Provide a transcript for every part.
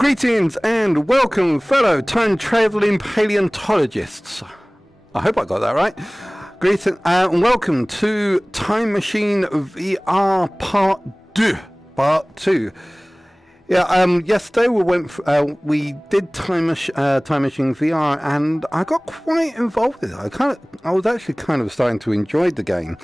Greetings and welcome, fellow time-traveling paleontologists. I hope I got that right. Greetings and welcome to Time Machine VR Part 2. Yeah, yesterday we did Time Machine VR, and I got quite involved with it. I was actually kind of starting to enjoy the game,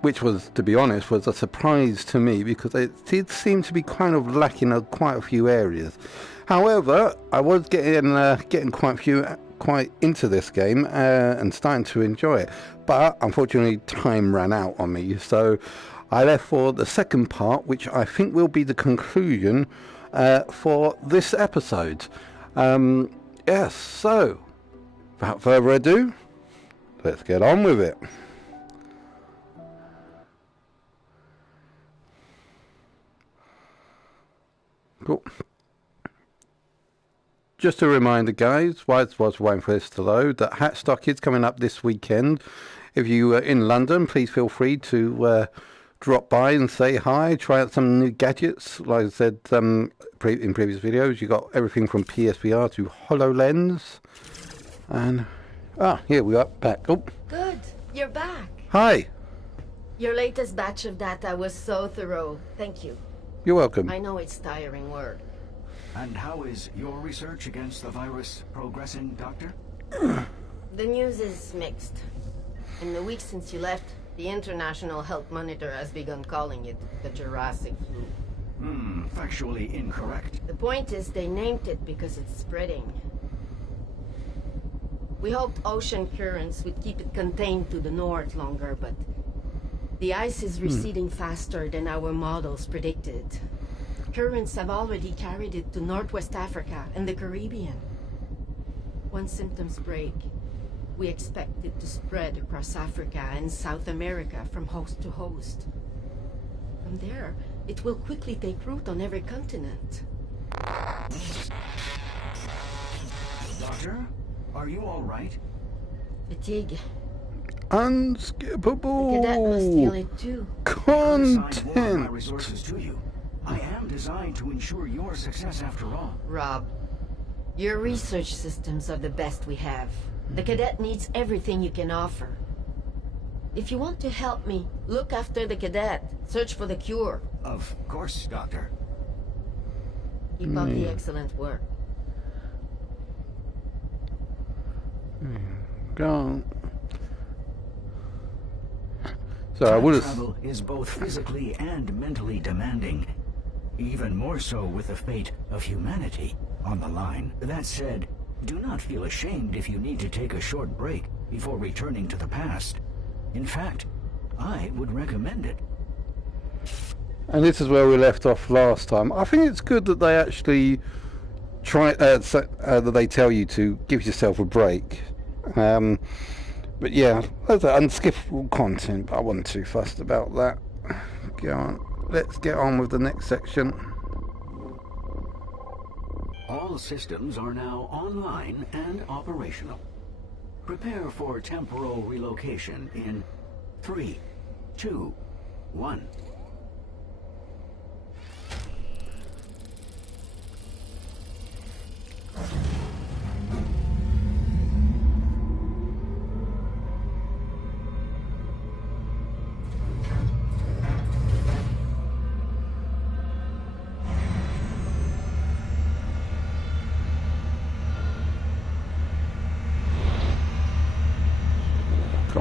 which was, to be honest, was a surprise to me because it did seem to be kind of lacking in quite a few areas. However, I was getting quite into this game and starting to enjoy it, but unfortunately, time ran out on me, so I left for the second part, which I think will be the conclusion for this episode. Yes, so, without further ado, let's get on with it. Cool. Just a reminder, guys, whilst I was waiting for this to load, that Hatstock is coming up this weekend. If you are in London, please feel free to drop by and say hi, try out some new gadgets. Like I said in previous videos, you got everything from PSVR to HoloLens. And, here we are, back. Oh. Good, you're back. Hi. Your latest batch of data was so thorough. Thank you. You're welcome. I know it's tiring work. And how is your research against the virus progressing, Doctor? The news is mixed. In the week since you left, the International Health Monitor has begun calling it the Jurassic flu. Factually incorrect. The point is they named it because it's spreading. We hoped ocean currents would keep it contained to the north longer, but the ice is receding faster than our models predicted. Currents have already carried it to Northwest Africa and the Caribbean. Once symptoms break, we expect it to spread across Africa and South America from host to host. From there, it will quickly take root on every continent. Doctor, are you all right? Fatigue. Unskippable. The cadet must feel it too. Content. My resources to you. I am designed to ensure your success after all. Rob, your research systems are the best we have. The cadet needs everything you can offer. If you want to help me, look after the cadet. Search for the cure. Of course, Doctor. Keep up the excellent work. Go. So I would have. Travel is both physically and mentally demanding. Even more so with the fate of humanity on the line. That said, do not feel ashamed if you need to take a short break before returning to the past. In fact, I would recommend it. And this is where we left off last time. I think it's good that they actually try that they tell you to give yourself a break. But yeah, that's unskippable content. But I wasn't too fussed about that. Go on. Let's get on with the next section. All systems are now online and operational. Prepare for temporal relocation in 3, 2, 1.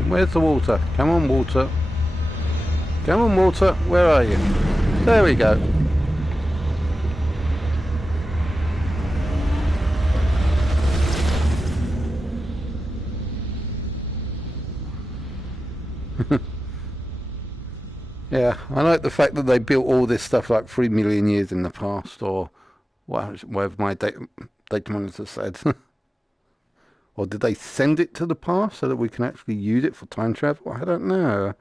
Where's the water? Come on, water. Come on, water. Where are you? There we go. Yeah, I like the fact that they built all this stuff like 3 million years in the past, or whatever my data monitor said. Or did they send it to the past so that we can actually use it for time travel? I don't know.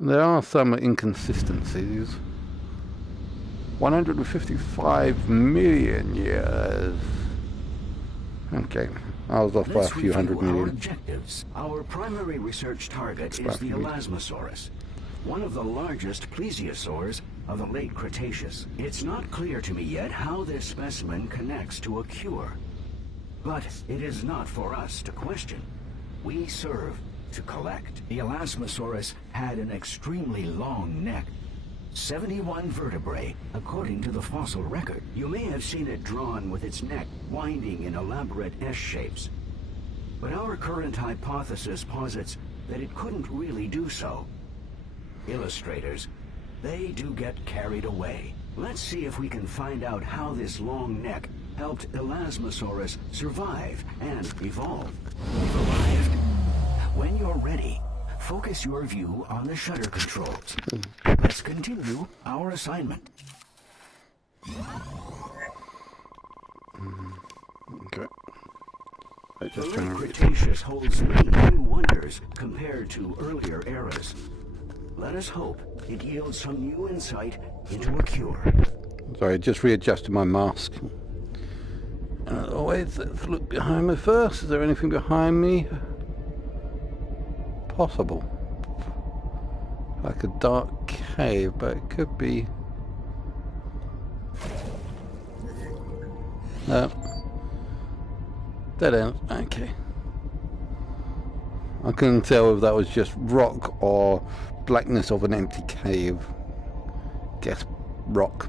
There are some inconsistencies. 155 million years. Okay, I was off by a few hundred million. Our objectives. Our primary research target is the Elasmosaurus, one of the largest plesiosaurs of the late Cretaceous. It's not clear to me yet how this specimen connects to a cure. But it is not for us to question. We serve to collect. The Elasmosaurus had an extremely long neck. 71 vertebrae, according to the fossil record. You may have seen it drawn with its neck winding in elaborate S-shapes. But our current hypothesis posits that it couldn't really do so. Illustrators, they do get carried away. Let's see if we can find out how this long neck helped Elasmosaurus survive and evolve. We've arrived. When you're ready, focus your view on the shutter controls. Let's continue our assignment. Okay. The late Cretaceous holds many new wonders compared to earlier eras. Let us hope it yields some new insight into a cure. Sorry, just readjusted my mask. Always, let's look behind me first. Is there anything behind me? Possible. Like a dark cave, but it could be... No. Dead end. Okay. I couldn't tell if that was just rock or blackness of an empty cave. Guess rock.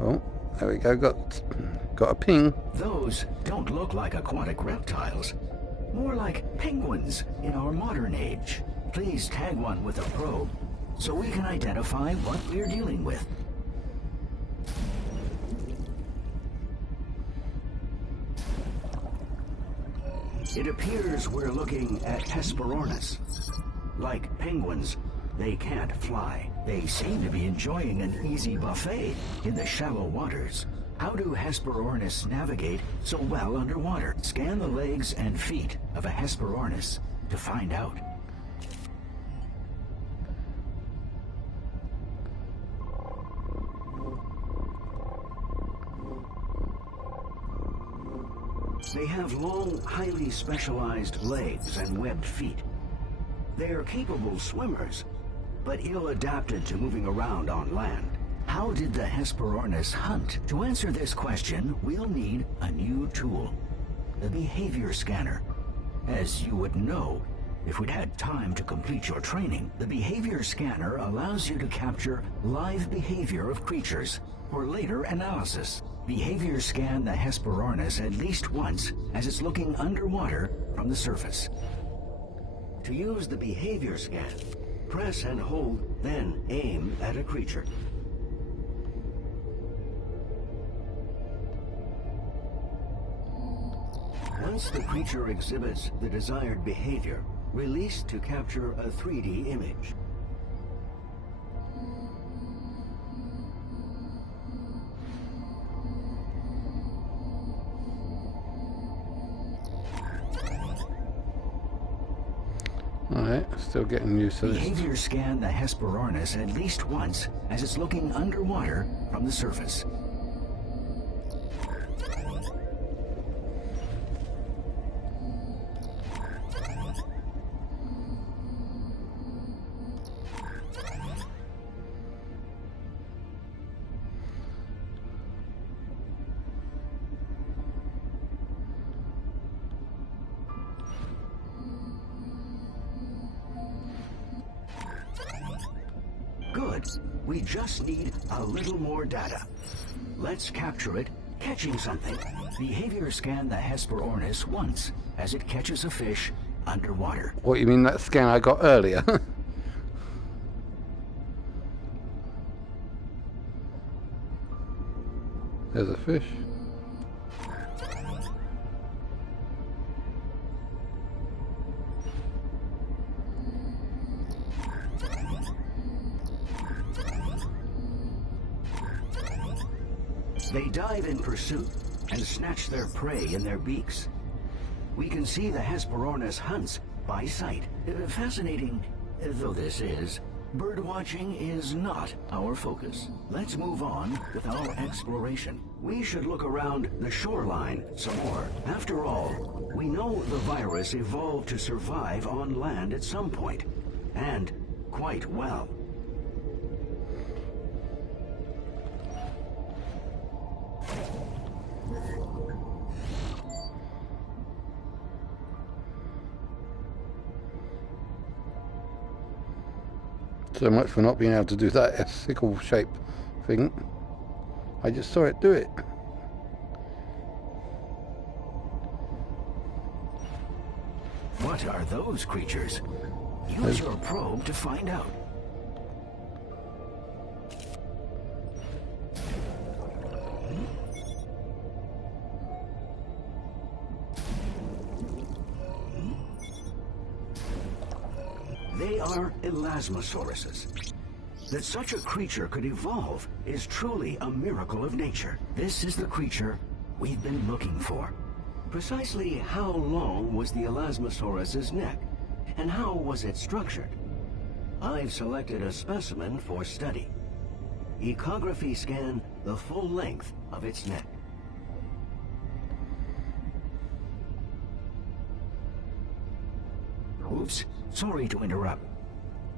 Oh, there we go. Got a ping. Those don't look like aquatic reptiles. More like penguins in our modern age. Please tag one with a probe so we can identify what we're dealing with. It appears we're looking at Hesperornis. Like penguins, they can't fly. They seem to be enjoying an easy buffet in the shallow waters. How do Hesperornis navigate so well underwater? Scan the legs and feet of a Hesperornis to find out. They have long, highly specialized legs and webbed feet. They are capable swimmers, but ill-adapted to moving around on land. How did the Hesperornis hunt? To answer this question, we'll need a new tool, the behavior scanner. As you would know, if we'd had time to complete your training, the behavior scanner allows you to capture live behavior of creatures for later analysis. Behavior scan the Hesperornis at least once as it's looking underwater from the surface. To use the behavior scan, press and hold, then aim at a creature. Once the creature exhibits the desired behavior, release to capture a 3D image. Alright, still getting used to this. Behavior scan the Hesperornis at least once as it's looking underwater from the surface. Good. We just need a little more data. Let's capture it, catching something. Behavior scan the Hesperornis once as it catches a fish underwater. What, you mean that scan I got earlier? There's a fish. They dive in pursuit and snatch their prey in their beaks. We can see the Hesperornis hunts by sight. Fascinating though this is, birdwatching is not our focus. Let's move on with our exploration. We should look around the shoreline some more. After all, we know the virus evolved to survive on land at some point. And quite well. So much for not being able to do that sickle shape thing. I just saw it do it. What are those creatures? Use your probe to find out. They are elasmosauruses. That such a creature could evolve is truly a miracle of nature. This is the creature we've been looking for. Precisely how long was the elasmosaurus's neck, and how was it structured? I've selected a specimen for study. Ecography scan the full length of its neck. Oops, sorry to interrupt.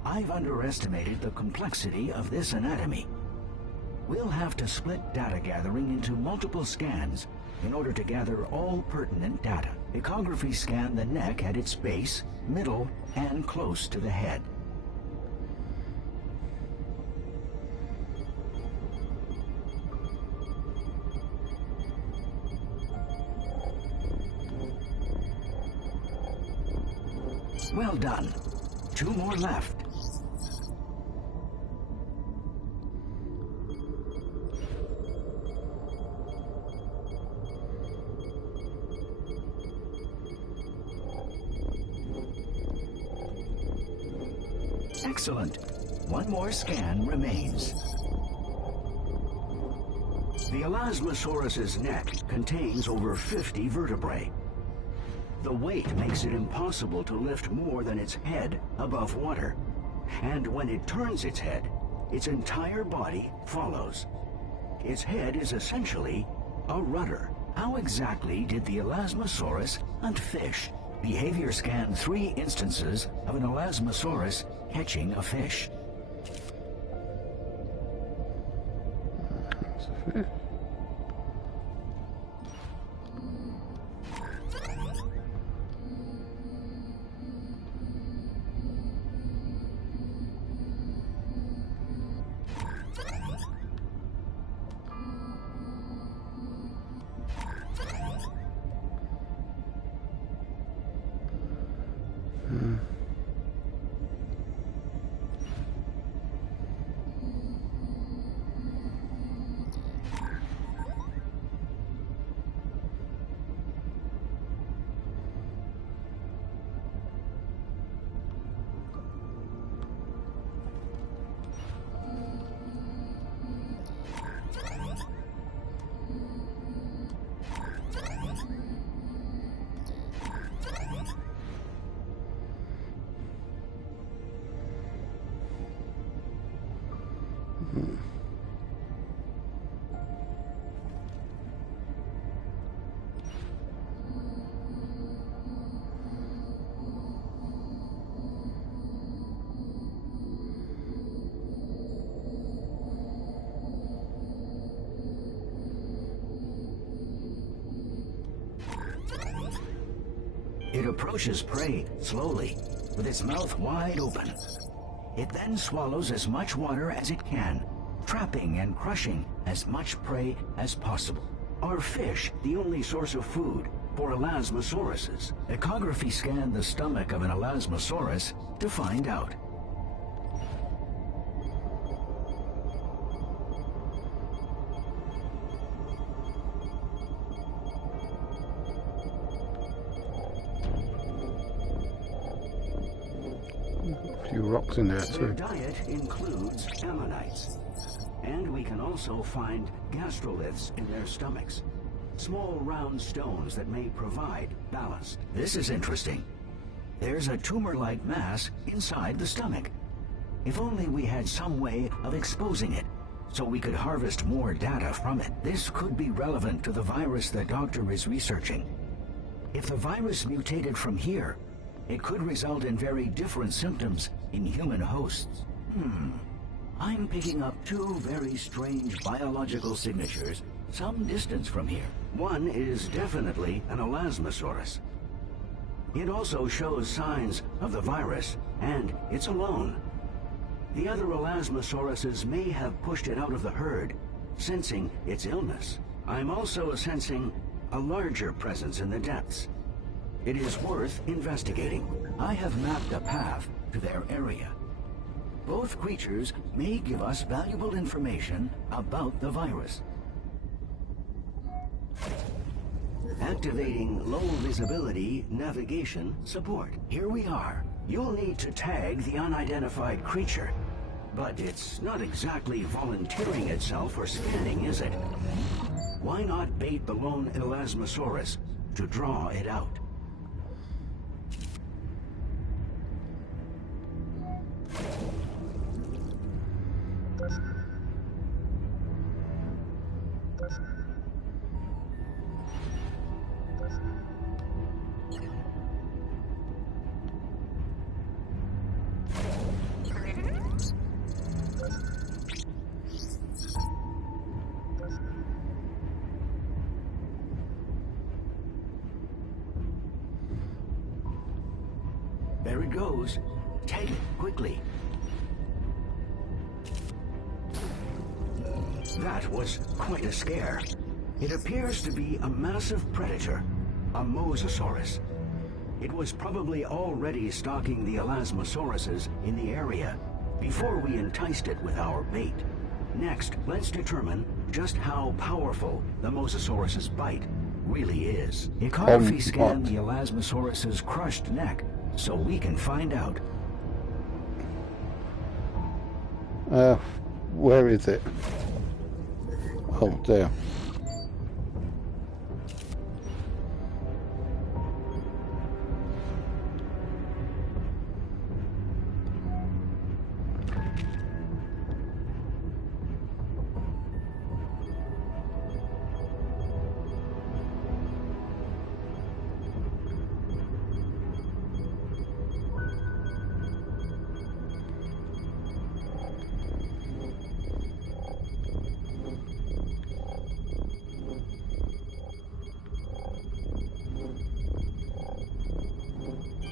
I've underestimated the complexity of this anatomy. We'll have to split data gathering into multiple scans in order to gather all pertinent data. Ecography scan the neck at its base, middle, and close to the head. Well done. 2 more left. Excellent. 1 more scan remains. The Elasmosaurus's neck contains over 50 vertebrae. The weight makes it impossible to lift more than its head above water. And when it turns its head, its entire body follows. Its head is essentially a rudder. How exactly did the Elasmosaurus hunt fish? Behavior scanned 3 instances of an Elasmosaurus catching a fish. It approaches prey slowly, with its mouth wide open. It then swallows as much water as it can, trapping and crushing as much prey as possible. Are fish the only source of food for Elasmosauruses? Ecography scanned the stomach of an Elasmosaurus to find out. Few rocks in there Their too. diet includes ammonites, and we can also find gastroliths in their stomachs, small round stones that may provide ballast. This is interesting. There's a tumor-like mass inside the stomach. If only we had some way of exposing it, so we could harvest more data from it. This could be relevant to the virus the doctor is researching. If the virus mutated from here, it could result in very different symptoms in human hosts. I'm picking up two very strange biological signatures some distance from here. One is definitely an Elasmosaurus. It also shows signs of the virus, and it's alone. The other Elasmosauruses may have pushed it out of the herd, sensing its illness. I'm also sensing a larger presence in the depths. It is worth investigating. I have mapped a path to their area. Both creatures may give us valuable information about the virus. Activating low visibility navigation support. Here we are. You'll need to tag the unidentified creature, but it's not exactly volunteering itself or scanning, is it? Why not bait the lone Elasmosaurus to draw it out? There it goes. Tag it quickly. That was quite a scare. It appears to be a massive predator, a Mosasaurus. It was probably already stalking the Elasmosauruses in the area before we enticed it with our bait. Next, let's determine just how powerful the Mosasaurus's bite really is. Ecography scanned the Elasmosaurus's crushed neck, so we can find out. Where is it? Oh, there.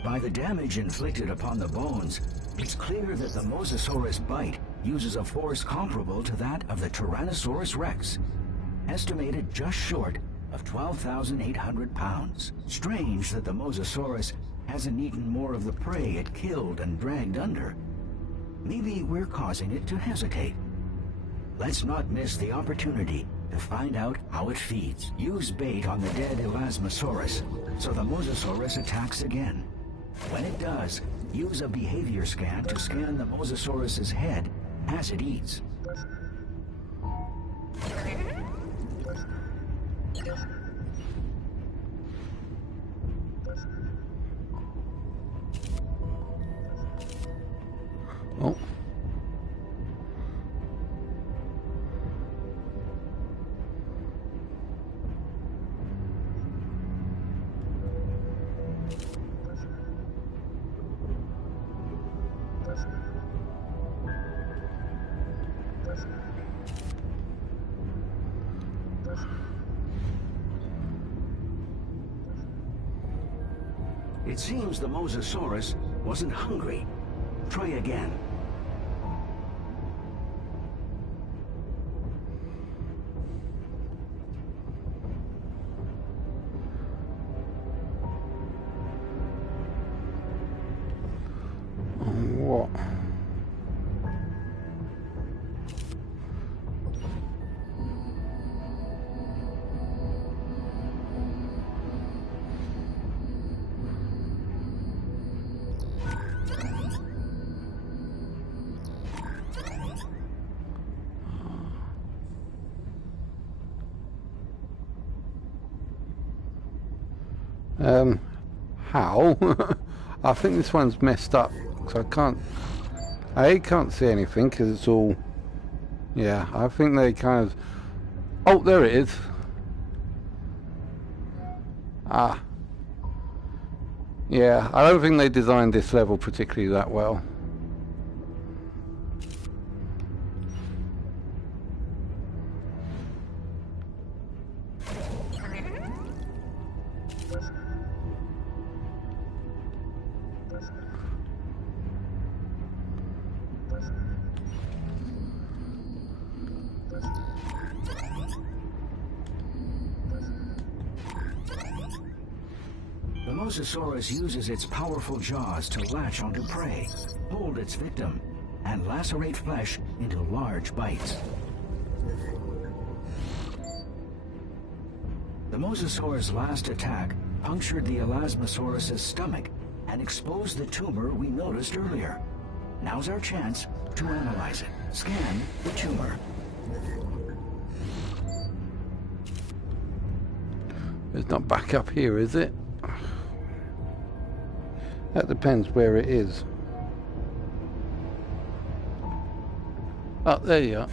By the damage inflicted upon the bones, it's clear that the Mosasaurus bite uses a force comparable to that of the Tyrannosaurus rex, estimated just short of 12,800 pounds. Strange that the Mosasaurus hasn't eaten more of the prey it killed and dragged under. Maybe we're causing it to hesitate. Let's not miss the opportunity to find out how it feeds. Use bait on the dead Elasmosaurus, so the Mosasaurus attacks again. When it does, use a behavior scan to scan the Mosasaurus's head as it eats. Oh. It seems the Mosasaurus wasn't hungry. Try again. What? How? I think this one's messed up, so I can't see anything because it's all, yeah, I think they kind of, oh, there it is. Ah. Yeah, I don't think they designed this level particularly that well. The Mosasaurus uses its powerful jaws to latch onto prey, hold its victim, and lacerate flesh into large bites. The Mosasaur's last attack punctured the Elasmosaurus's stomach and exposed the tumor we noticed earlier. Now's our chance to analyze it. Scan the tumor. It's not back up here, is it? That depends where it is. Oh, there you are.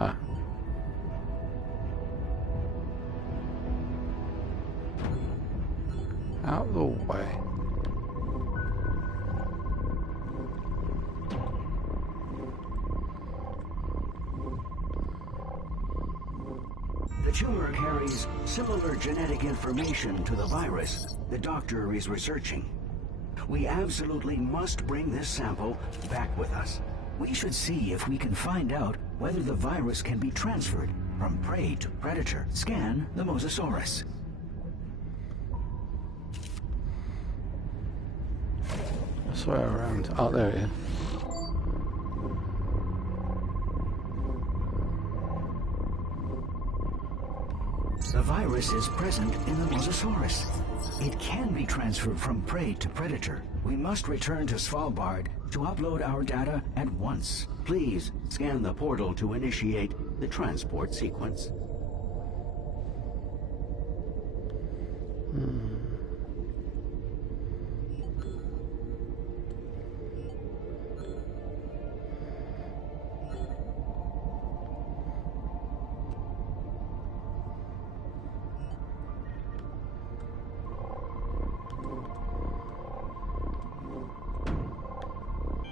Ah. Out of the way. The tumor carries similar genetic information to the virus the doctor is researching. We absolutely must bring this sample back with us. We should see if we can find out whether the virus can be transferred from prey to predator. Scan the Mosasaurus. I swear around. Oh, there it is. The virus is present in the Mosasaurus. It can be transferred from prey to predator. We must return to Svalbard to upload our data at once. Please scan the portal to initiate the transport sequence.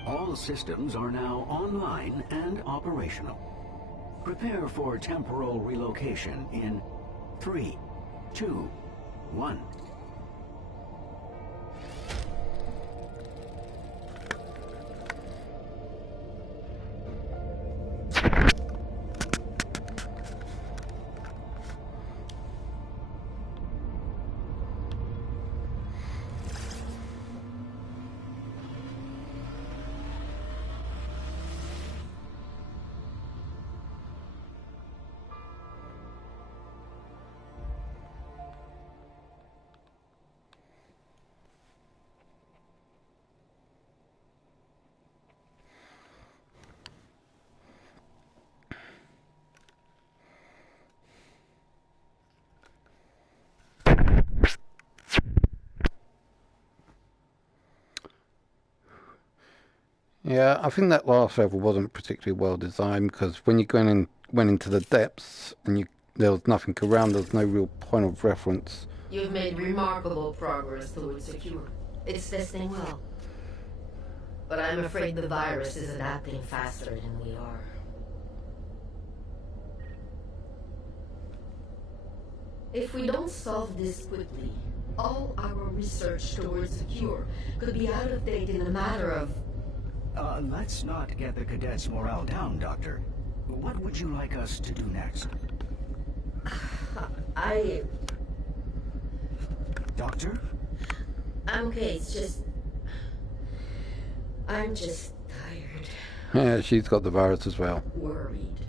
All systems are now online and operational. Prepare for temporal relocation in 3, 2, 1. Yeah, I think that last level wasn't particularly well designed because when you went into the depths and there was nothing around, there was no real point of reference. You've made remarkable progress towards the cure. It's testing well. But I'm afraid the virus is adapting faster than we are. If we don't solve this quickly, all our research towards the cure could be out of date in a matter of... Let's not get the cadets' morale down, Doctor. What would you like us to do next? Doctor? I'm okay, it's just... I'm just tired. Yeah, she's got the virus as well. Worried.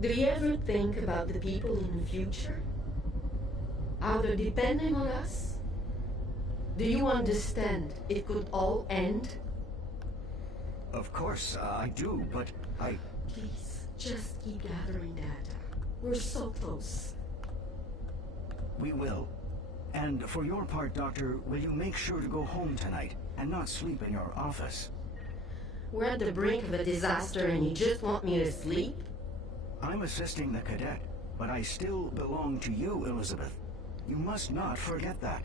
Do you ever think about the people in the future? How they're depending on us? Do you understand it could all end? Of course, I do, but I... Please, just keep gathering data. We're so close. We will. And for your part, Doctor, will you make sure to go home tonight and not sleep in your office? We're at the brink of a disaster and you just want me to sleep? I'm assisting the cadet, but I still belong to you, Elizabeth. You must not forget that.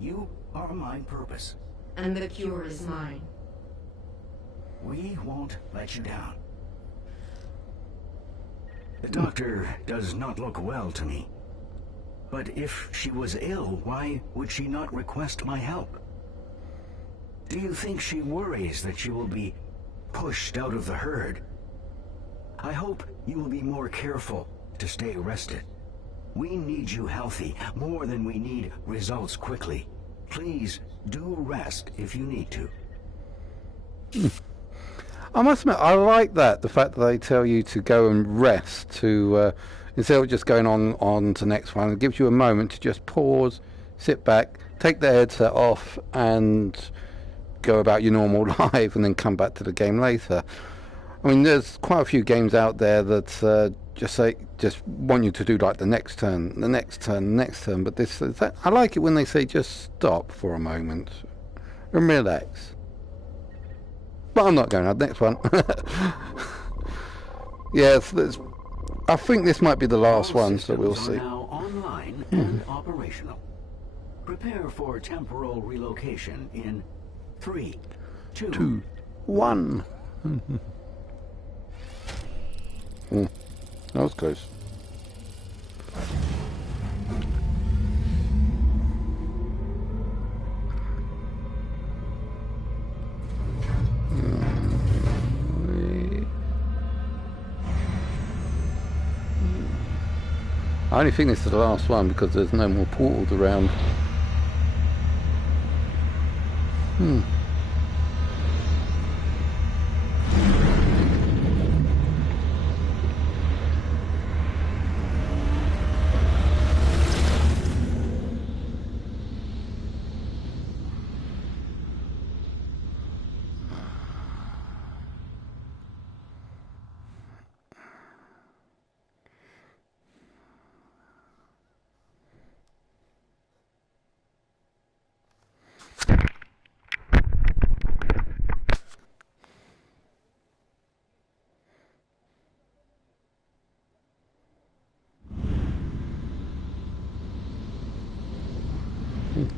You are my purpose. And the cure is mine. We won't let you down. The doctor does not look well to me. But if she was ill, why would she not request my help? Do you think she worries that she will be pushed out of the herd? I hope you will be more careful to stay rested. We need you healthy, more than we need results quickly. Please do rest if you need to. I must admit, I like that, the fact that they tell you to go and rest, to instead of just going on to the next one. It gives you a moment to just pause, sit back, take the headset off, and go about your normal life, and then come back to the game later. I mean, there's quite a few games out there that just want you to do like the next turn, the next turn, the next turn. But I like it when they say just stop for a moment and relax. But I'm not going on the next one. Yes, I think this might be the last one, so we'll see. Now online and operational. Prepare for temporal relocation in 3, 2, 1. That was close. I only think this is the last one because there's no more portals around.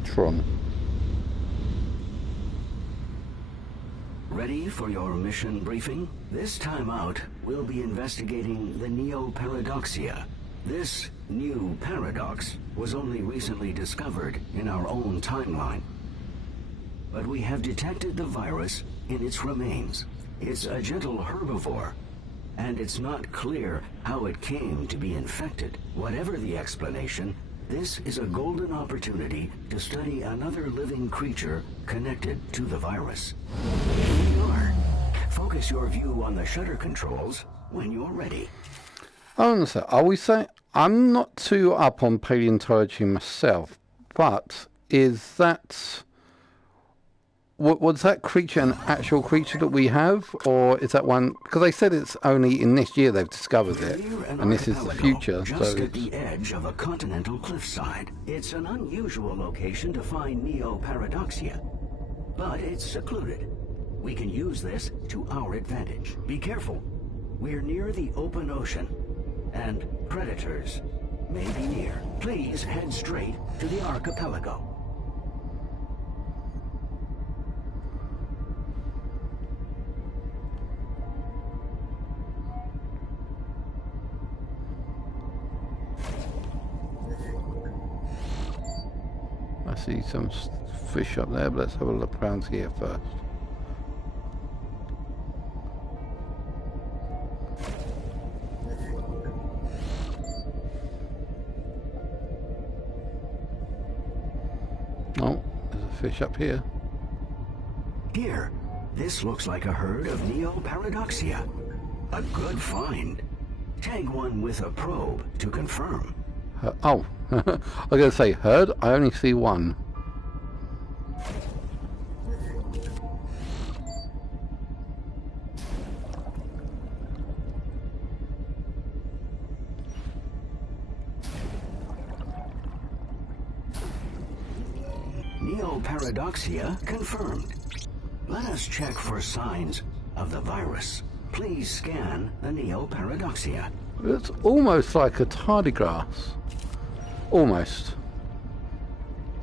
Tron. Ready for your mission briefing? This time out, we'll be investigating the Neo-Paradoxia. This new paradox was only recently discovered in our own timeline. But we have detected the virus in its remains. It's a gentle herbivore, and it's not clear how it came to be infected. Whatever the explanation, this is a golden opportunity to study another living creature connected to the virus. Here we are. Focus your view on the shutter controls when you're ready. Honestly, I always say I'm not too up on paleontology myself, but is that... Was that creature an actual creature that we have, or is that one? Because they said it's only in this year they've discovered it, and this is the future. Just at the edge of a continental cliffside. It's an unusual location to find Neo-Paradoxia, but it's secluded. We can use this to our advantage. Be careful. We're near the open ocean, and predators may be near. Please head straight to the archipelago. I see some fish up there, but let's have a look around here first. Oh, there's a fish up here. Here, this looks like a herd of Neo-Paradoxia. A good find. Tag one with a probe to confirm. Oh, I was going to say herd. I only see one. Neoparadoxia confirmed. Let us check for signs of the virus. Please scan the Neoparadoxia. It's almost like a tardigrass. Almost.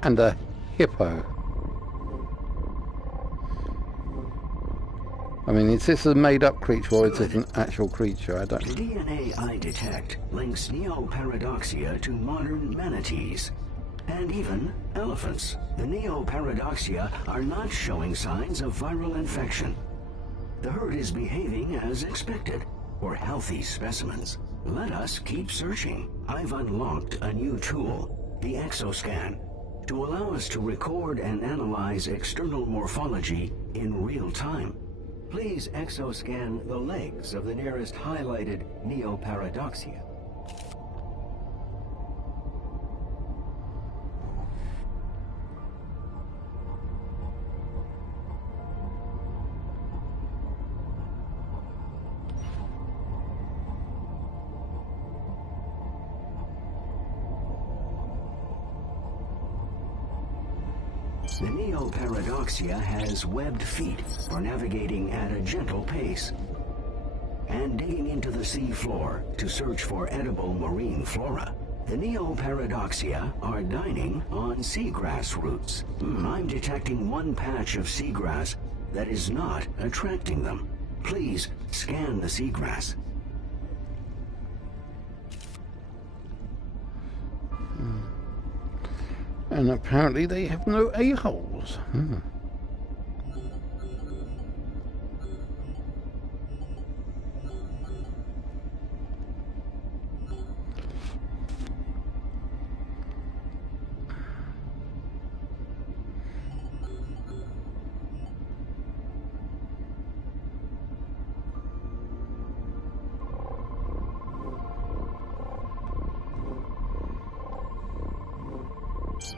And a hippo. I mean, is this a made-up creature or is it an actual creature? I don't know. The DNA I detect links Neoparadoxia to modern manatees and even elephants. The Neoparadoxia are not showing signs of viral infection. The herd is behaving as expected for healthy specimens. Let us keep searching. I've unlocked a new tool, the Exoscan, to allow us to record and analyze external morphology in real time. Please exoscan the legs of the nearest highlighted Neoparadoxia. The Neoparadoxia has webbed feet for navigating at a gentle pace and digging into the sea floor to search for edible marine flora. The Neoparadoxia are dining on seagrass roots. I'm detecting one patch of seagrass that is not attracting them. Please scan the seagrass. And apparently they have no a-holes.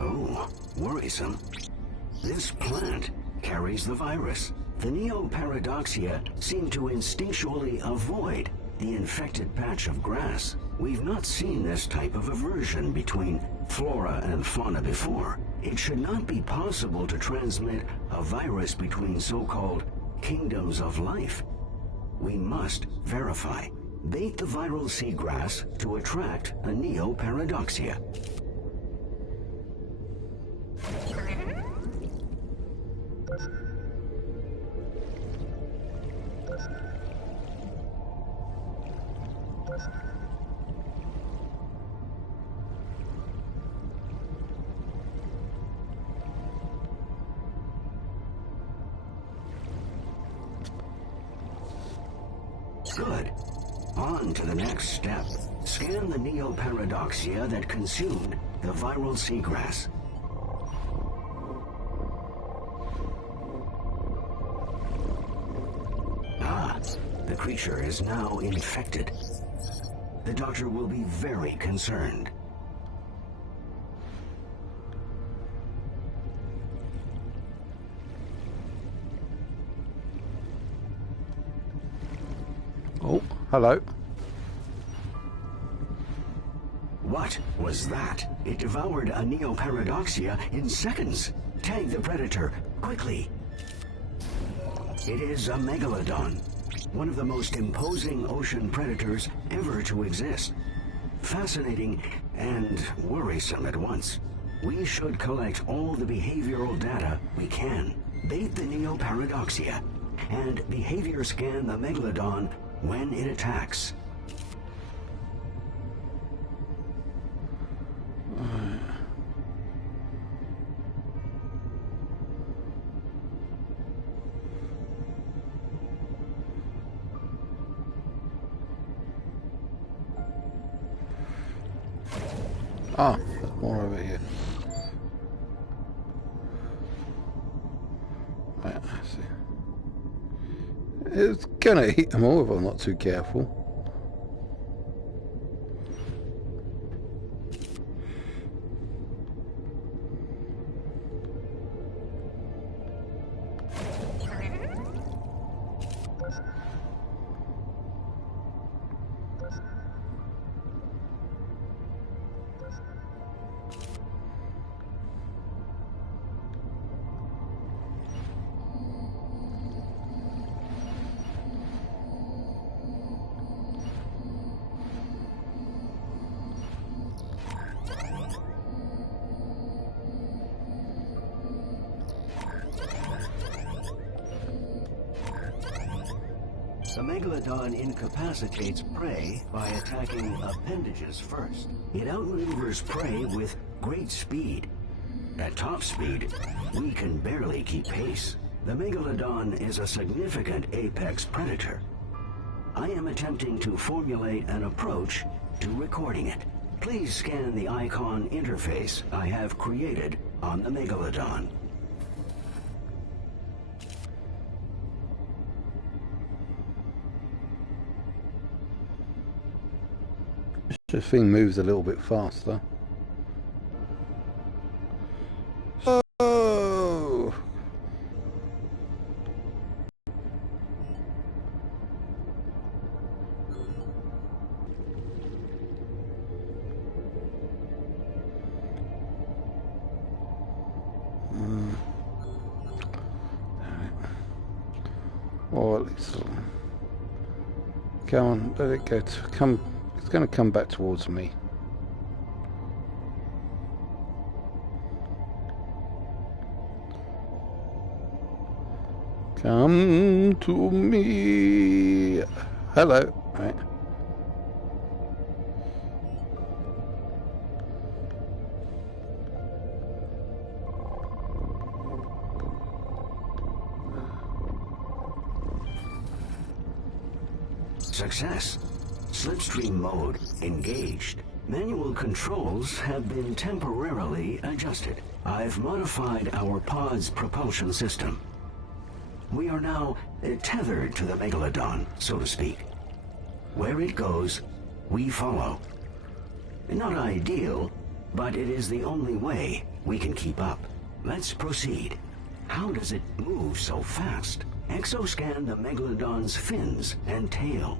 Oh, worrisome. This plant carries the virus. The Neoparadoxia seem to instinctually avoid the infected patch of grass. We've not seen this type of aversion between flora and fauna before. It should not be possible to transmit a virus between so-called kingdoms of life. We must verify. Bait the viral seagrass to attract a Neoparadoxia. Good. On to the next step. Scan the Neoparadoxia that consumed the viral seagrass. Ah, the creature is now infected. The doctor will be very concerned. Oh, hello. What was that? It devoured a Neoparadoxia in seconds. Tag the predator, quickly. It is a megalodon, one of the most imposing ocean predators ever to exist. Fascinating and worrisome at once. We should collect all the behavioral data we can. Bait the Neoparadoxia and behavior scan the megalodon when it attacks. Ah, there's more over here. Right, I see. It's gonna eat them all if I'm not too careful. Megalodon incapacitates prey by attacking appendages first. It outmaneuvers prey with great speed. At top speed, we can barely keep pace. The Megalodon is a significant apex predator. I am attempting to formulate an approach to recording it. Please scan the icon interface I have created on the Megalodon. This thing moves a little bit faster. Oh! Or at least go on, let it go to come. It's going to come back towards me. Come to me. Hello. Right. Success. Slipstream mode engaged. Manual controls have been temporarily adjusted. I've modified our pod's propulsion system. We are now tethered to the Megalodon, so to speak. Where it goes, we follow. Not ideal, but it is the only way we can keep up. Let's proceed. How does it move so fast? Exoscan the Megalodon's fins and tail.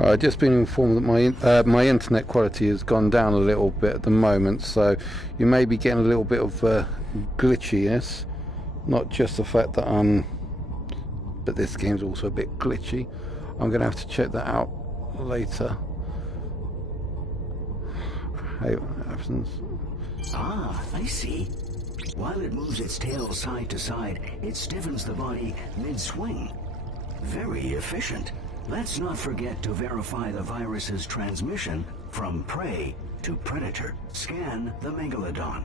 I've just been informed that my internet quality has gone down a little bit at the moment, so you may be getting a little bit of glitchiness. Not just the fact that but this game's also a bit glitchy. I'm going to have to check that out later. Hey, what happens? Ah, I see. While it moves its tail side to side, it stiffens the body mid-swing. Very efficient. Let's not forget to verify the virus's transmission from prey to predator. Scan the Megalodon.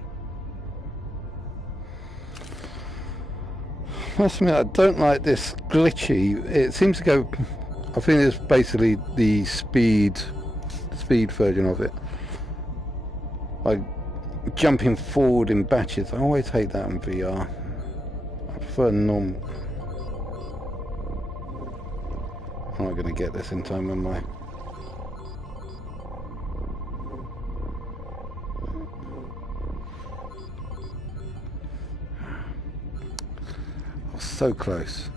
Must admit, I don't like this glitchy. It seems to go. I think it's basically the speed version of it. Like jumping forward in batches. I always hate that in VR. I prefer normal. I'm not going to get this in time, am I? I was so close.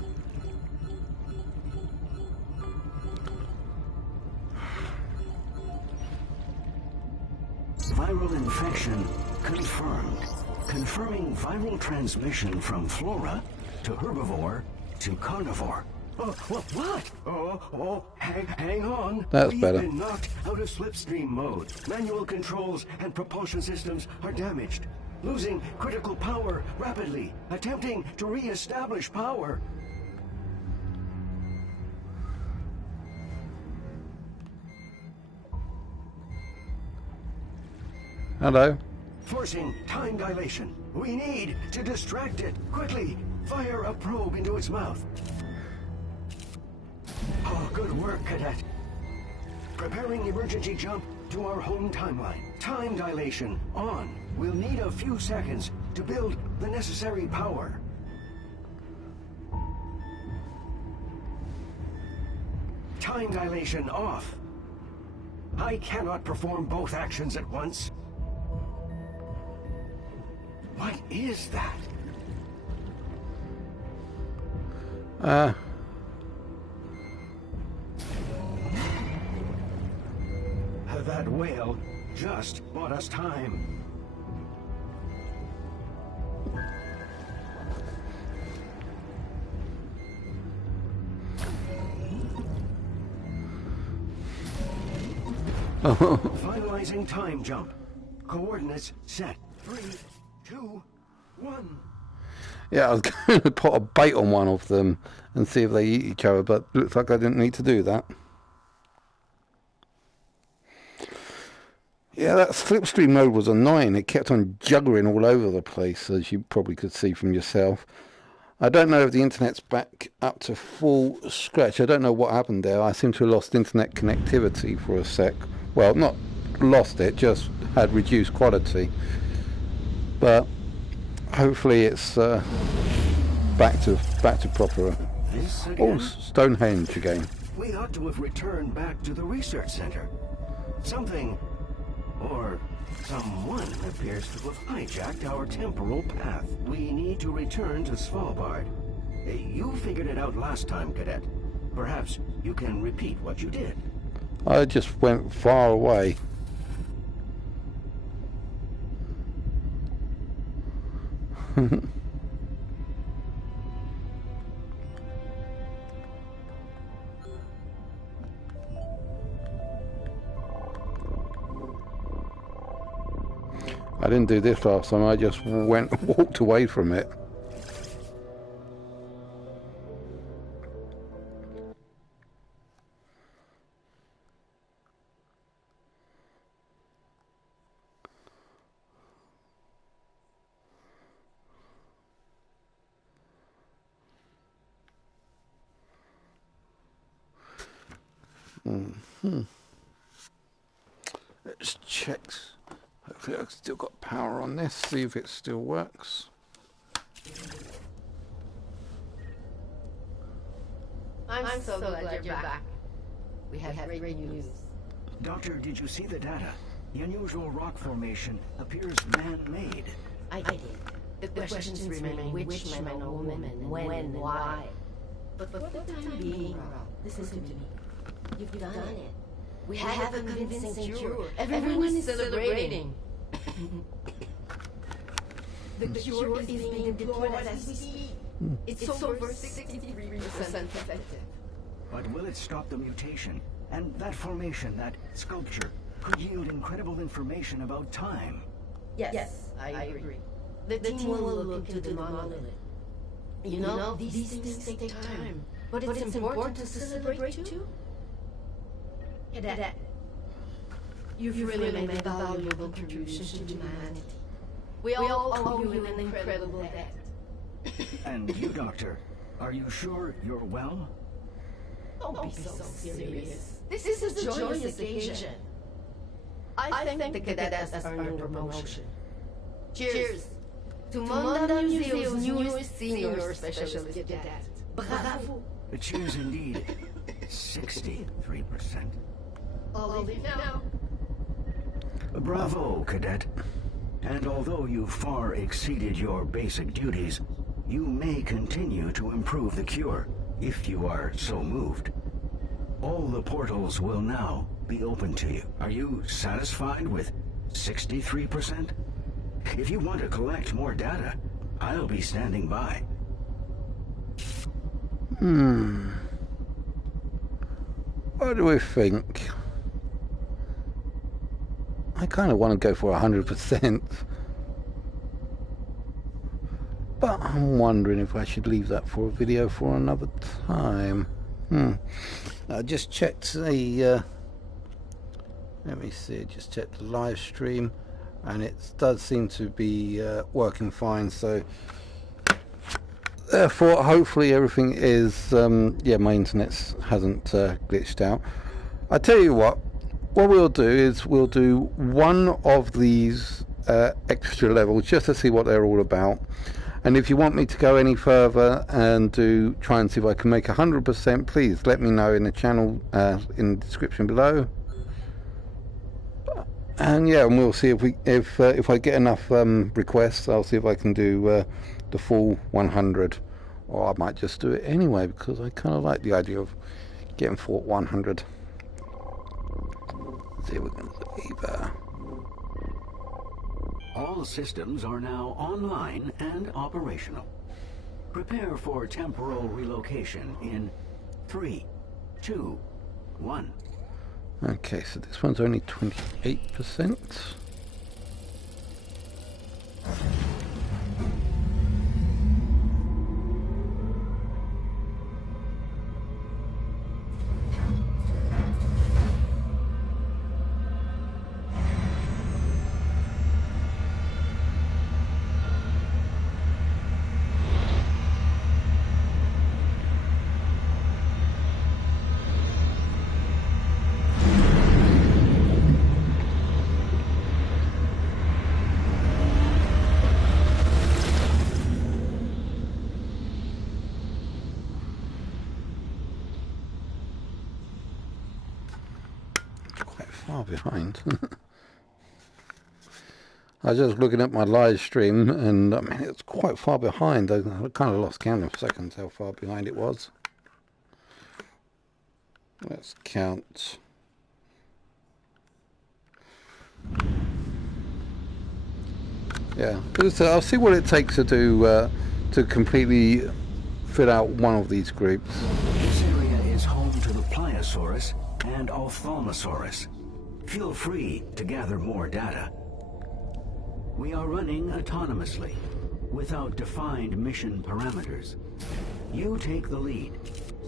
Viral infection confirmed. Confirming viral transmission from flora to herbivore to carnivore. What? Hang on. That's better. We've been knocked out of slipstream mode. Manual controls and propulsion systems are damaged. Losing critical power rapidly. Attempting to re-establish power. Hello. Forcing time dilation. We need to distract it. Quickly, fire a probe into its mouth. Oh, good work, Cadet. Preparing emergency jump to our home timeline. Time dilation on. We'll need a few seconds to build the necessary power. Time dilation off. I cannot perform both actions at once. What is that? That whale just bought us time. Finalizing time jump. Coordinates set. 3, 2, 1. Yeah, I was going to put a bait on one of them and see if they eat each other, but looks like I didn't need to do that. Yeah, that slipstream mode was annoying. It kept on juggling all over the place, as you probably could see from yourself. I don't know if the internet's back up to full scratch. I don't know what happened there. I seem to have lost internet connectivity for a sec. Well, not lost it, just had reduced quality. But hopefully it's back to proper. This again? Oh, Stonehenge again. We ought to have returned back to the research center. Something, or someone appears to have hijacked our temporal path. We need to return to Svalbard. You figured it out last time, Cadet. Perhaps you can repeat what you did. I just went far away. I didn't do this last time, I just walked away from it. Let's check. Hopefully I've still got power on this, see if it still works. I'm so glad you're back. We have great news. Doctor, did you see the data? The unusual rock formation appears man-made. I did. The questions remain which man or woman, when, and why. But for the time being, listen to me. You've done it. We have a convincing cure. Everyone is celebrating. The cure is being deployed as we speak. It's over 63% effective. But will it stop the mutation? And that formation, that sculpture, could yield incredible information about time. Yes, I agree. The team will look into the monolith. You know, these things take time. But it's important to celebrate too. Cadet, you've really made a valuable contribution to humanity. We all owe you an incredible debt. And you, Doctor, are you sure you're well? Don't be so serious. This is a joyous occasion. I think the cadet has earned a promotion. Cheers to Monda Museum's newest senior specialist cadet. Bravo! Cheers indeed. 63%. I'll leave now. Bravo, Cadet. And although you far exceeded your basic duties, you may continue to improve the cure, if you are so moved. All the portals will now be open to you. Are you satisfied with 63%? If you want to collect more data, I'll be standing by. What do we think? I kind of want to go for 100%. But I'm wondering if I should leave that for a video for another time. I just checked the... let me see, just checked the live stream. And it does seem to be working fine. So therefore, hopefully everything is... yeah, my internet hasn't glitched out. I tell you what we'll do is we'll do one of these extra levels just to see what they're all about. And if you want me to go any further and try and see if I can make 100%, please let me know in the channel in the description below. And yeah, and we'll see if I get enough requests, I'll see if I can do the full 100, or I might just do it anyway because I kind of like the idea of getting for 100. See if we can leave. All systems are now online and operational. Prepare for temporal relocation in 3, 2, 1. Okay, so this one's only 28%. Quite far behind. I was just looking at my live stream, and I mean, it's quite far behind. I kind of lost count of seconds how far behind it was. Let's count. Yeah, I'll see what it takes to do to completely fit out one of these groups. This area is home to the Pliosaurus and Ophthalmosaurus. Feel free to gather more data. We are running autonomously, without defined mission parameters. You take the lead.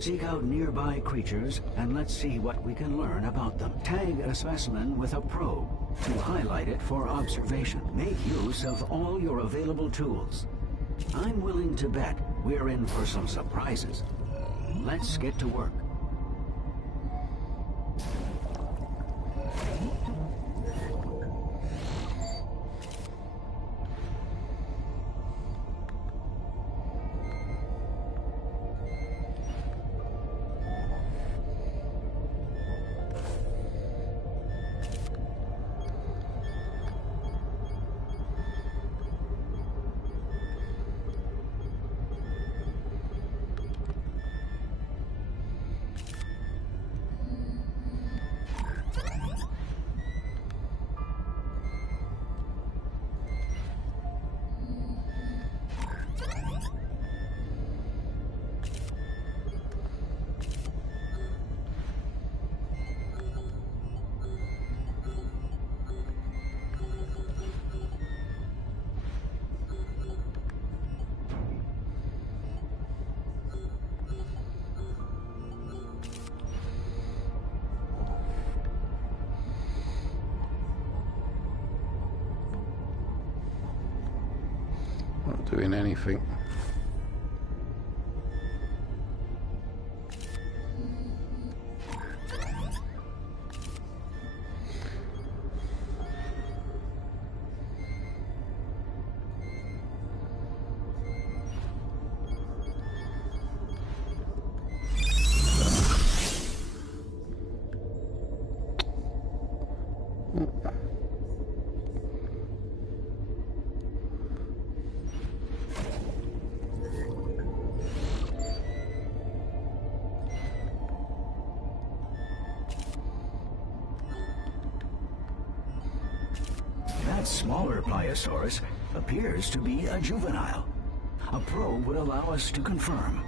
Seek out nearby creatures, and let's see what we can learn about them. Tag a specimen with a probe to highlight it for observation. Make use of all your available tools. I'm willing to bet we're in for some surprises. Let's get to work. Not doing anything. That smaller Pliosaurus appears to be a juvenile. A probe would allow us to confirm.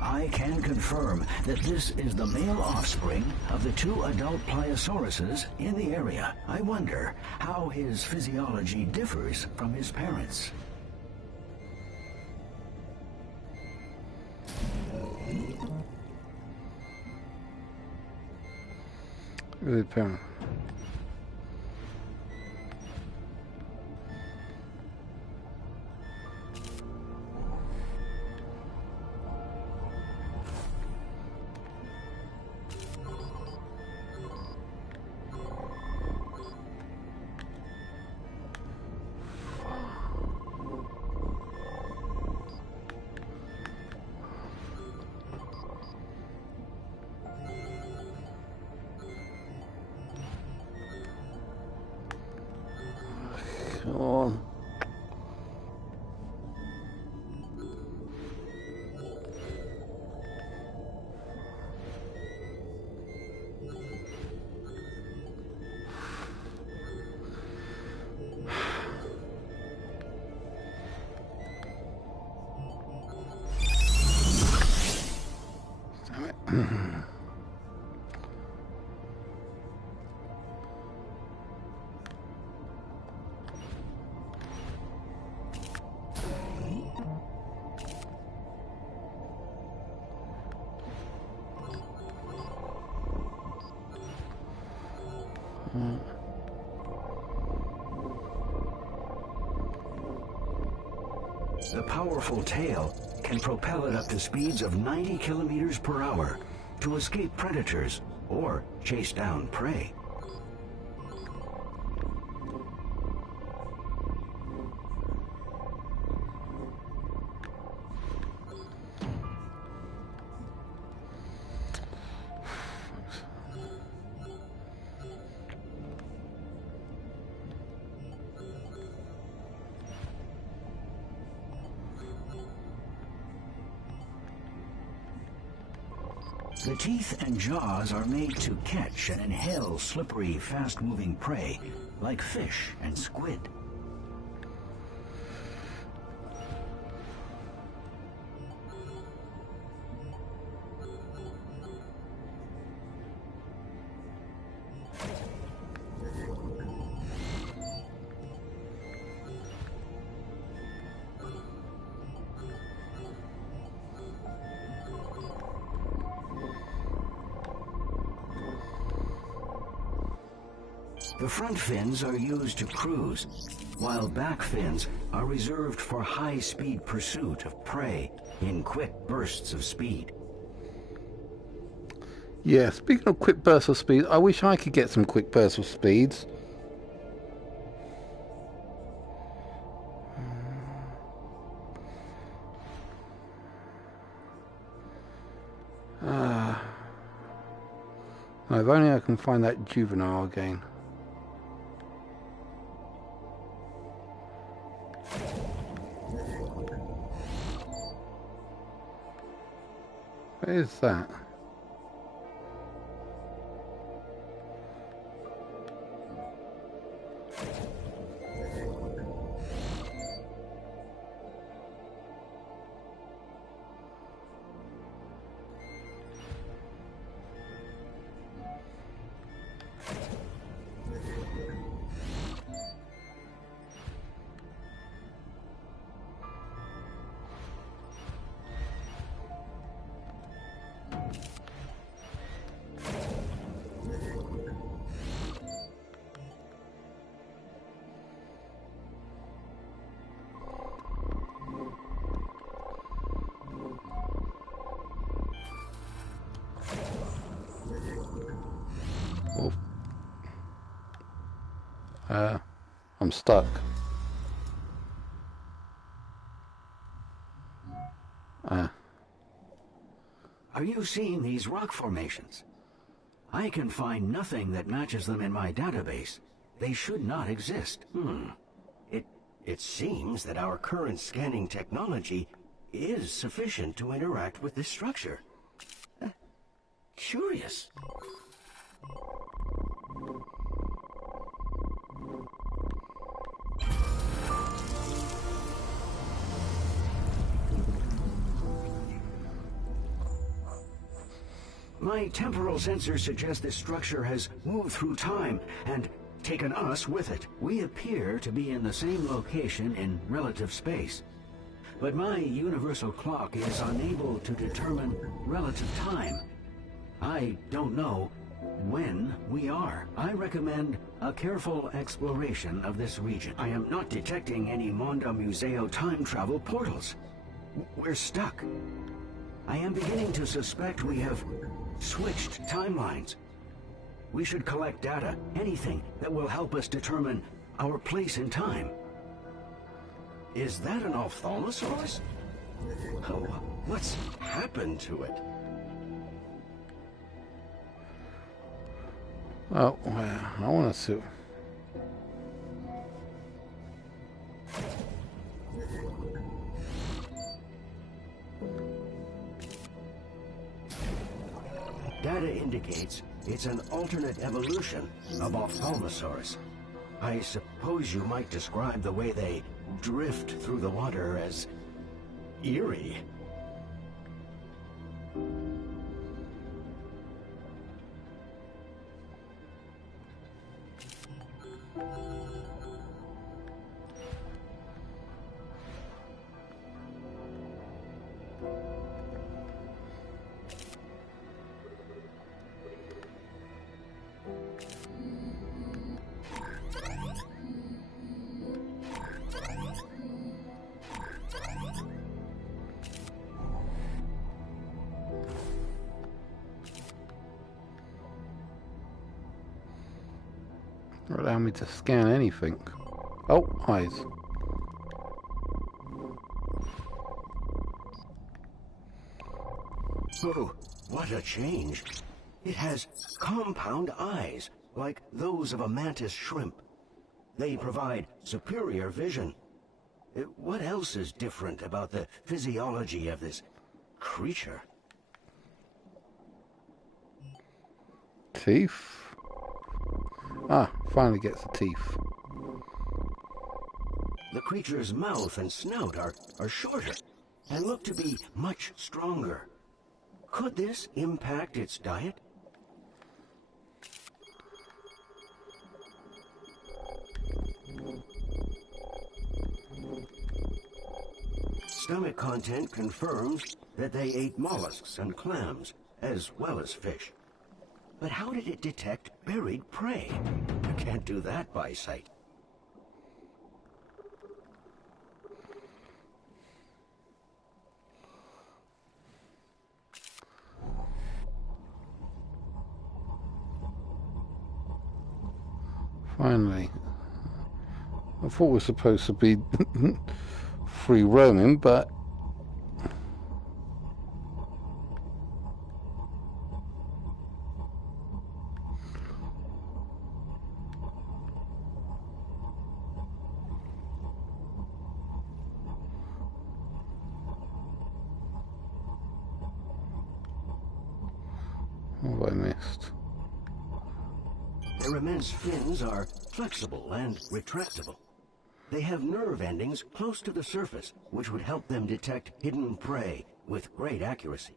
I can confirm that this is the male offspring of the two adult Pliosauruses in the area. I wonder how his physiology differs from his parents. Good parent. The powerful tail can propel it up to speeds of 90 kilometers per hour to escape predators or chase down prey. The teeth and jaws are made to catch and inhale slippery, fast-moving prey, like fish and squid. The front fins are used to cruise, while back fins are reserved for high-speed pursuit of prey in quick bursts of speed. Yeah, speaking of quick bursts of speed, I wish I could get some quick bursts of speeds. If only I can find that juvenile again. Where is that? I'm stuck. Are you seeing these rock formations? I can find nothing that matches them in my database. They should not exist. It seems that our current scanning technology is sufficient to interact with this structure. Curious. My temporal sensors suggest this structure has moved through time and taken us with it. We appear to be in the same location in relative space, but my universal clock is unable to determine relative time. I don't know when we are. I recommend a careful exploration of this region. I am not detecting any Mondo Museo time travel portals. We're stuck. I am beginning to suspect we have switched timelines. We should collect data, anything that will help us determine our place in time. Is that an ophthalmosaurus? Oh, what's happened to it? Oh, well, I want to see. Data indicates it's an alternate evolution of Ophthalmosaurus. I suppose you might describe the way they drift through the water as eerie. allow me to scan anything. Oh, eyes. Oh, what a change. It has compound eyes, like those of a mantis shrimp. They provide superior vision. What else is different about the physiology of this creature? Teeth. Ah, finally gets the teeth. The creature's mouth and snout are shorter and look to be much stronger. Could this impact its diet? Stomach content confirms that they ate mollusks and clams, as well as fish. But how did it detect buried prey? You can't do that by sight. Finally. I thought we were supposed to be free roaming, but what have I missed? Their immense fins are flexible and retractable. They have nerve endings close to the surface, which would help them detect hidden prey with great accuracy.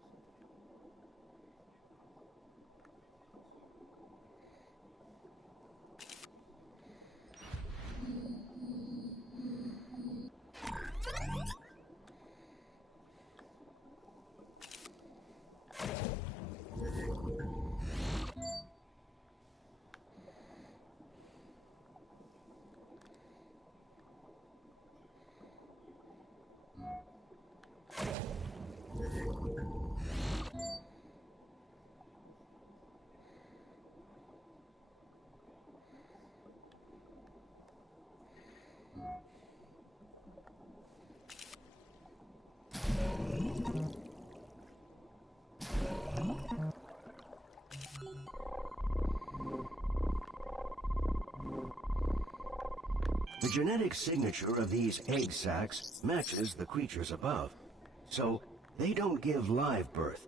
The genetic signature of these egg sacs matches the creatures above, so they don't give live birth.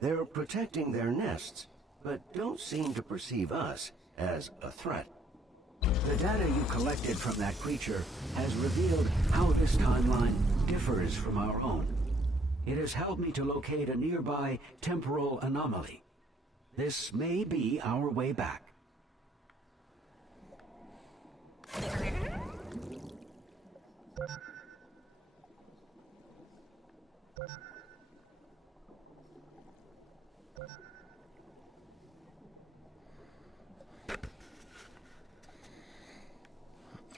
They're protecting their nests, but don't seem to perceive us as a threat. The data you collected from that creature has revealed how this timeline differs from our own. It has helped me to locate a nearby temporal anomaly. This may be our way back.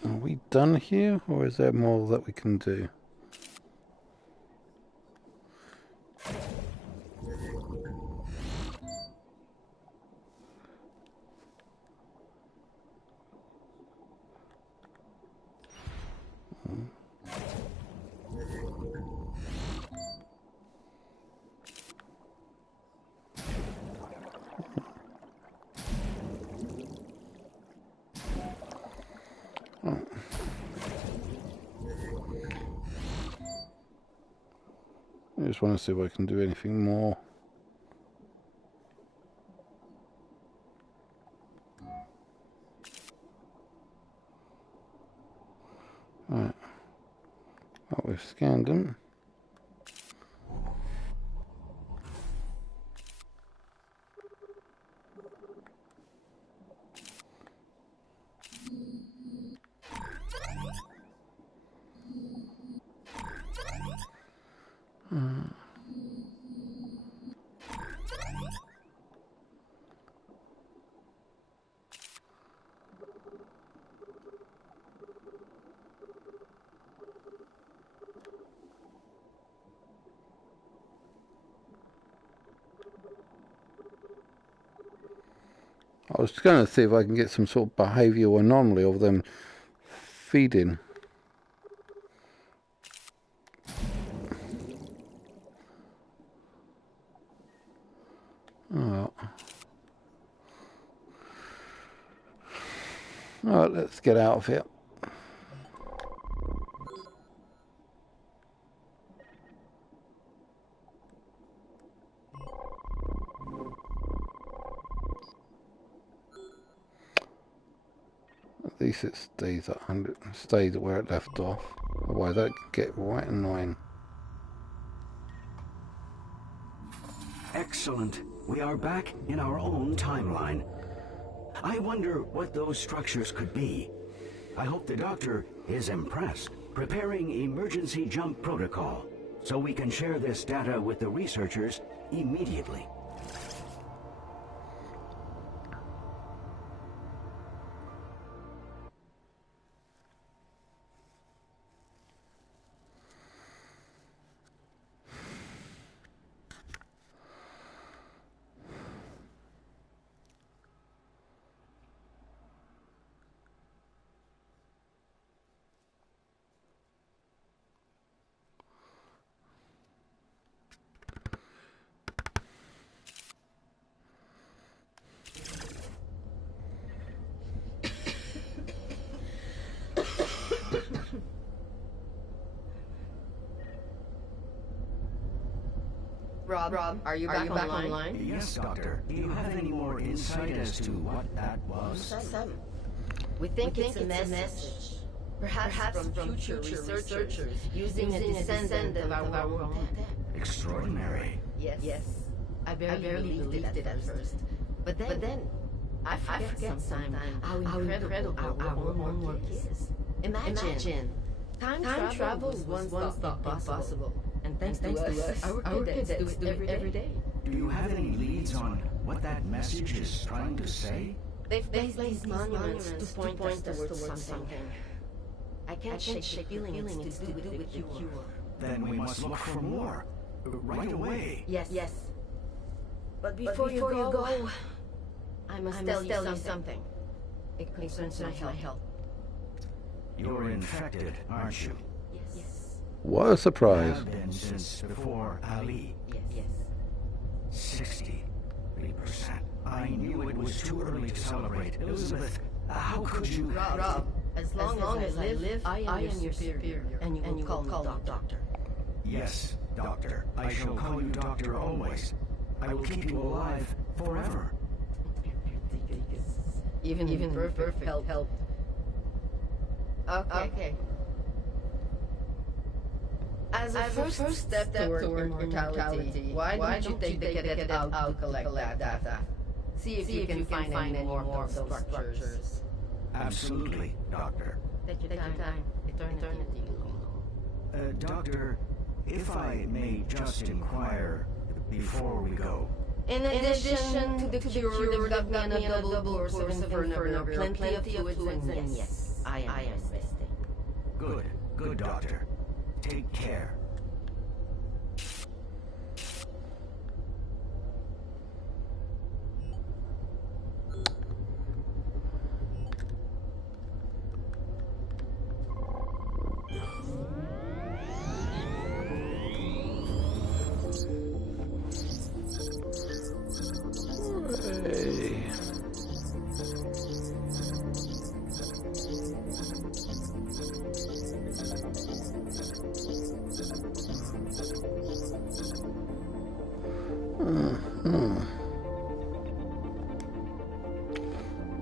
Are we done here, or is there more that we can do? I just want to see if I can do anything more. Right. Well, we've scanned them. was going to see if I can get some sort of behavioural anomaly of them feeding. Alright, let's get out of here. At least it stays at 100, stays where it left off. Otherwise that could get right annoying. Excellent. We are back in our own timeline. I wonder what those structures could be. I hope the doctor is impressed. Preparing emergency jump protocol, so we can share this data with the researchers immediately. Rob, are you back online? Yes, Doctor. Do you have any more insight as to what that was? Some. We think it's a message. Perhaps from future researchers using a descendant of our own. Extraordinary. Yes. I barely believed it at first. But then I forget sometimes how incredible our own work is. Imagine. Time travel was once thought impossible. And thanks to us, our kids do it every day. Do you have any leads on what that message is trying to say? They've placed these monuments to point us towards something. I can't shake the feeling it's to do with the cure. Then we must look for more. Right away. Yes. But before you go, I must tell you something. It concerns my health. You're infected, aren't you? Yes. What a surprise. Have been since before Ali. Yes. 63%. I knew it was too early to celebrate. Elizabeth, how could you... Rob, as long as I live, I am your superior, and you will call me doctor. Yes, Doctor. I shall call you Doctor always. I will keep you alive forever. Even perfect help. Okay. As a first step toward immortality, why don't you take the cat out to collect that data? See if you can find any more of those structures. Absolutely, Doctor. Take your time. Eternity. Doctor, if I may just inquire before we go. In addition to the cure, they've got me on a double course of Inferno, plenty of fluids, and yes, I am resting. Good, Doctor. Take care.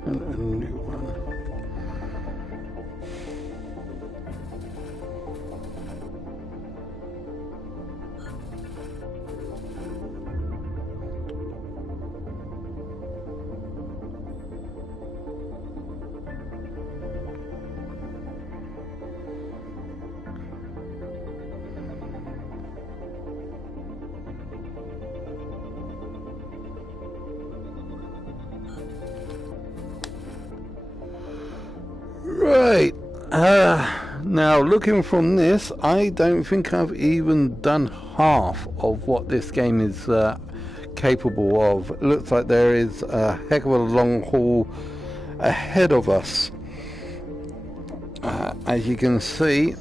And a new one. Right, now looking from this, I don't think I've even done half of what this game is capable of. It looks like there is a heck of a long haul ahead of us. As you can see,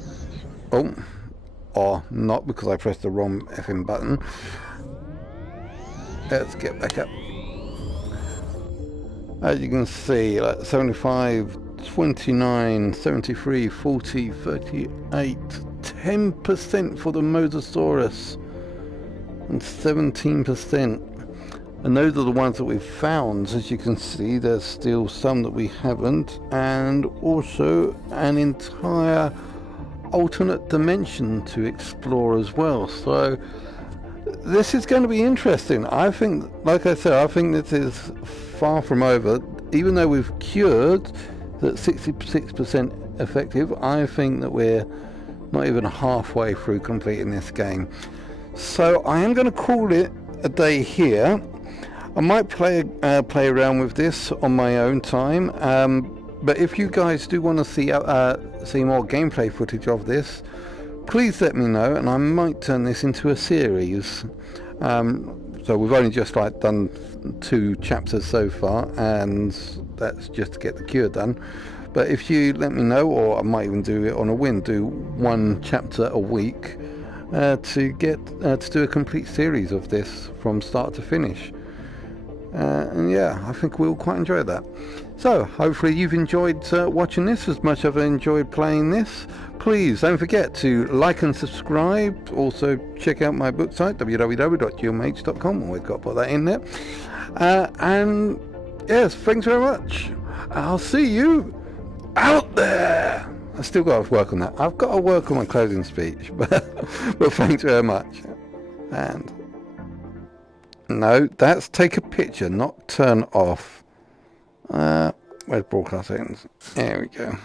or not, because I pressed the wrong effing button. Let's get back up. As you can see, like 75, 29, 73, 40, 38, 10% for the Mosasaurus, and 17%. And those are the ones that we've found. As you can see, there's still some that we haven't, and also an entire alternate dimension to explore as well. So this is going to be interesting. I think, like I said, I think this is far from over. Even though we've cured that 66% effective, I think that we're not even halfway through completing this game. So I am going to call it a day here. I might play around with this on my own time, but if you guys do want to see more gameplay footage of this, please let me know, and I might turn this into a series. So we've only just done 2 chapters so far, and that's just to get the cure done. But if you let me know, or I might even do it on a whim, do 1 chapter a week to do a complete series of this from start to finish. And yeah, I think we'll quite enjoy that. So hopefully you've enjoyed watching this as much as I've enjoyed playing this. Please don't forget to like and subscribe. Also check out my book site, www.gmh.com. Always got to put that in there. And yes, thanks very much. I'll see you out there. I still got to work on that. I've got to work on my closing speech, but thanks very much. And no, that's take a picture, not turn off. Where's broadcast settings? There we go.